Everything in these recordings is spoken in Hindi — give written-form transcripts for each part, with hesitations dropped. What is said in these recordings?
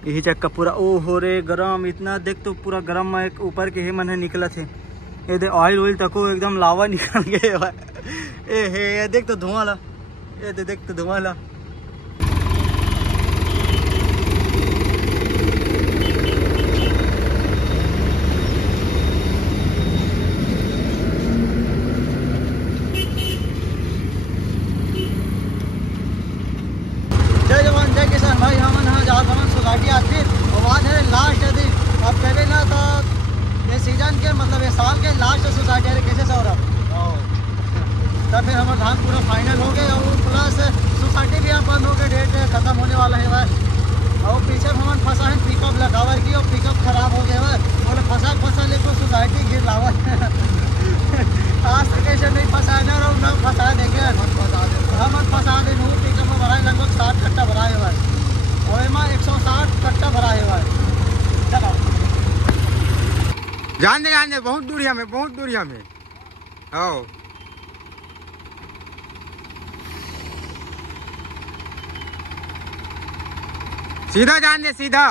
यही चक्का पूरा ओ हो रे गरम इतना देख तो पूरा गरम में ऊपर के हे मन है निकला थे। ये दे ऑयल तको एकदम लावा निकल गए ए हे देख तो धुआं ला, ये देख तो धुआं ला। जय जवान जय किसान भाई, हमन हाँ जात हमन सोसाइटी आती आवाज है लास्ट यदि अब कहे ना तो ये सीजन के मतलब ये साल के लास्ट सोसाइटी है कैसे सौ रहा तब फिर हमारा धान पूरा फाइनल हो गए और प्लस सोसाइटी भी यहाँ बंद हो गए, डेट खत्म होने वाला है वह। और पीछे हम फंसा है पिकअप लगावर की और पिकअप खराब हो गया है बोले फंसा लेकर सोसाइटी गिर लावा आज तक ऐसे नहीं फंसाए ना और ना फंसा देंगे हम फंसा दे पिकअप में भरा लगभग 60 कट्टा भरा है और एमा 160 कट्टा भरा है। जान दे बहुत दूरिया में आओ सीधा जान दे सीधा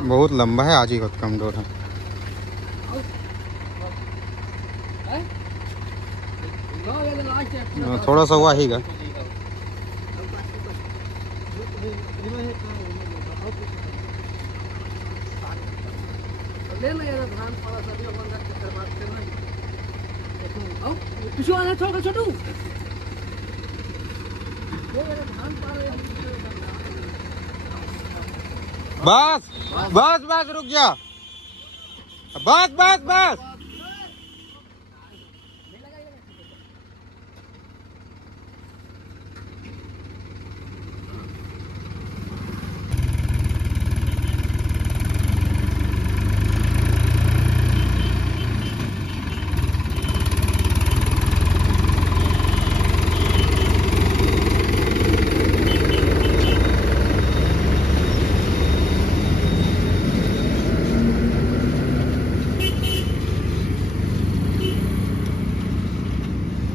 बहुत लंबा है आज ही बहुत कम डोर है। थोड़ा सा हुआ ही गा छोटू बस रुक जा बस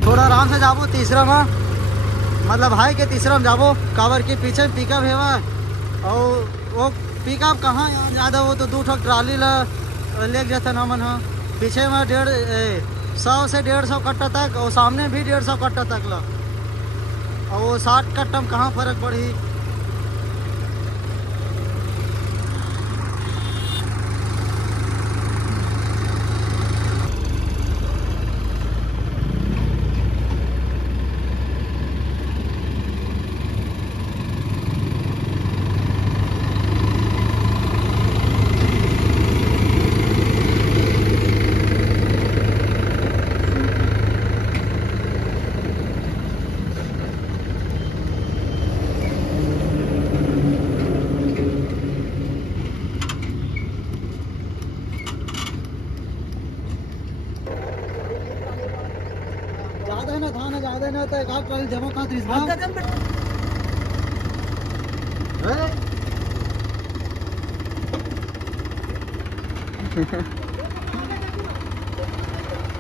थोड़ा आराम से जाबो तीसरा में मतलब हाई के तीसरा में जाबो कावर के पीछे पिकअप है और वो पिकअप कहाँ ज़्यादा वो तो 2 ठो ट्राली ले जाते ना मन हाँ पीछे में 100 से 150 कट्टा तक और सामने भी 150 कट्टा तक ला और वो 60 कट्टा में कहाँ फर्क पड़ी। ज्यादा ना तो एक आध ट्राली जमा का 30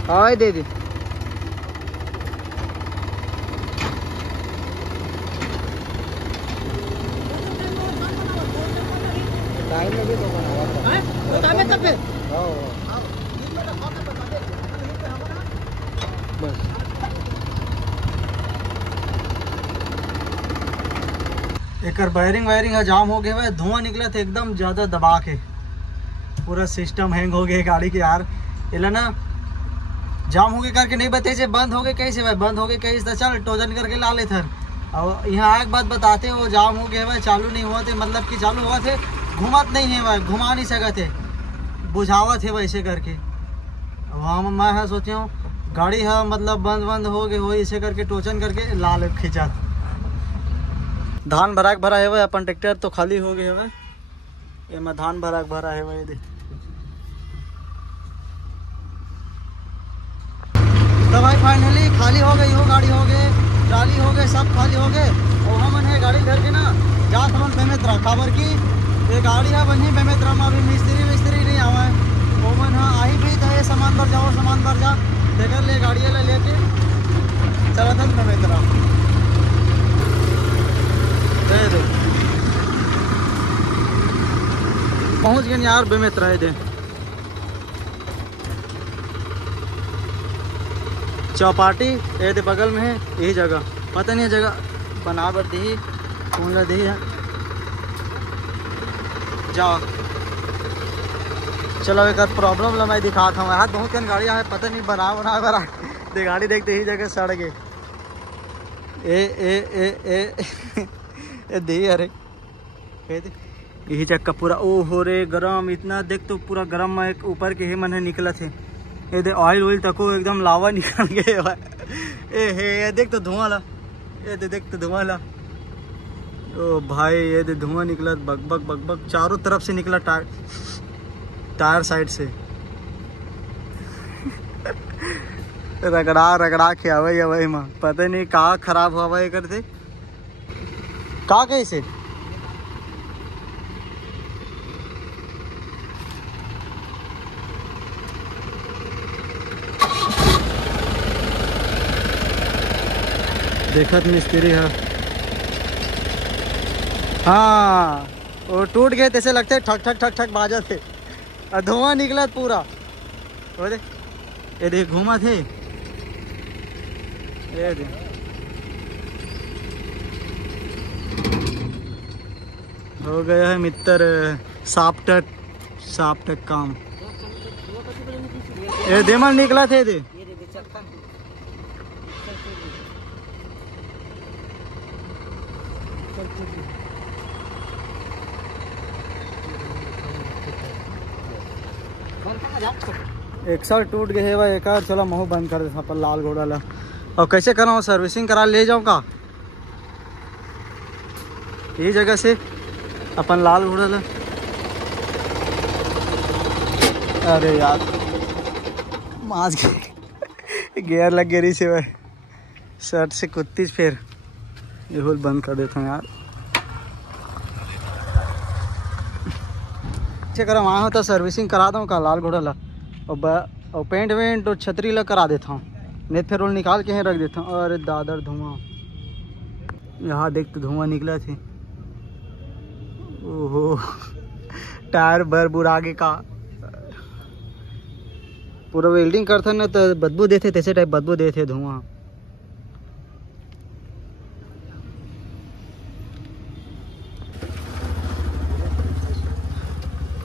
हाय दे टाइम में भी तो बना है वो टाइम में तब पे बस एक वायरिंग जाम हो गया, धुआं निकला था एकदम ज़्यादा दबा के, पूरा सिस्टम हैंग हो गया गाड़ी के यार। इला ना जाम हो गए करके नहीं बताइए बंद हो गए कैसे भाई, बंद हो गए कैसे चल टोजन करके ला ले थर। और यहाँ एक बात बताते वो जाम हो गया भाई, चालू नहीं हुआ थे मतलब कि चालू हुआ थे घुमात नहीं है भाई, घुमा नहीं सका थे, बुझावा थे वैसे करके। वहाँ मैं है सोचे हूँ गाड़ी है मतलब बंद हो गए हो इसे करके टोचन करके ला ले खिंचा। धान भरा है भाई अपन ट्रैक्टर तो खाली हो गए है, ये में धान भरा है भाई। तो भाई फाइनली खाली हो गई हो, गाड़ी हो गए, ट्राली हो गए, सब खाली हो गए। और हम है गाड़ी घर के ना जात हम मेहनत रहा खबर की ये गाड़ी है वहीं पे में त्रम अभी मिस्त्री नहीं आवा है ओमन हाँ आई भी तो ये सामान भर जाओ सामान भर जा देकर ले गाड़ी ले लेके चला था मैं तेरा दे दे पहुंच गए यार बेमित्र दे चौपाटी ये दे बगल में है यही जगह पता नहीं जगह बना बर दी कौन ला दी है जाओ चलो एक प्रॉब्लम ला मैं दिखाता हूँ यहाँ बहुत कन गाड़ियाँ है पता नहीं बना दे गाड़ी देखते ही जगह सड़ गए ए दे अरे यही चक्का पूरा ओ हो रे गरम इतना देख तो पूरा गरम में ऊपर के ही मन है निकला थे ये दे ऑयल तको एकदम लावा निकल गए ये देख तो धुआं ला ये देख तो धुआं ला ओ भाई ये दे धुआं निकला बक चारों तरफ से निकला टायर साइड से रगड़ा के आवे भाई माँ पता नहीं कहाँ खराब हुआ ये करते कहाँ कैसे देखत मिस्त्री है हाँ वो टूट गए तैसे लगते ठक ठक ठक ठक बाजा थे और धुआं निकला पूरा वो दे ये देख घूमा थे ये दे हो गया है मित्र साफ टक काम ये देमल निकला थे दे एक साल टूट गए है भाई एक चलो महू बंद कर दे पर लाल घोड़ा ला और कैसे कराऊँ सर्विसिंग करा ले जाऊँ का यही जगह से अपन लाल घोड़ा ला अरे यार माज गए गियर लग गई से भाई शर्ट से कुत्ती फिर ये होल बंद कर देता हूँ यार करा वहाँ हो तो सर्विसिंग करा दूँ का लाल घोड़ा ला और पेंट वेंट और छतरी ला करा देता हूँ नहीं फिर रोल निकाल के ही रख देता हूँ। अरे दादर धुआं यहाँ देख तो धुआं निकला थे ओहो टायर भर आगे का पूरा वेल्डिंग करता ना तो बदबू देते तैसे टाइप बदबू देते धुआं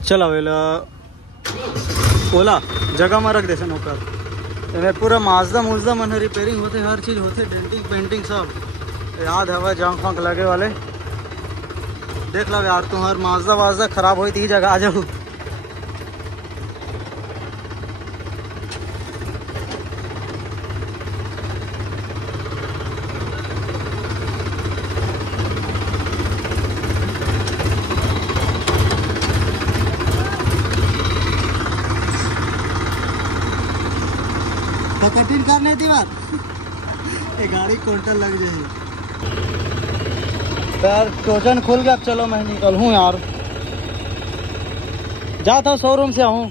चला वेला ओला जगह में रख दे नौकर पूरा माजदा मुजदा मन रिपेयरिंग होते हर चीज़ होते डेंटिंग पेंटिंग सब याद है जंग फंक लगे वाले देख लो यार तुम हर माजदा वाजदा खराब हुई थी जगह आ जाओ कटिंग करने थी बात ये गाड़ी कोल्टल लग जाए यार टोचन खुल गया अब चलो मैं निकल हूँ यार जाता शोरूम से आऊँ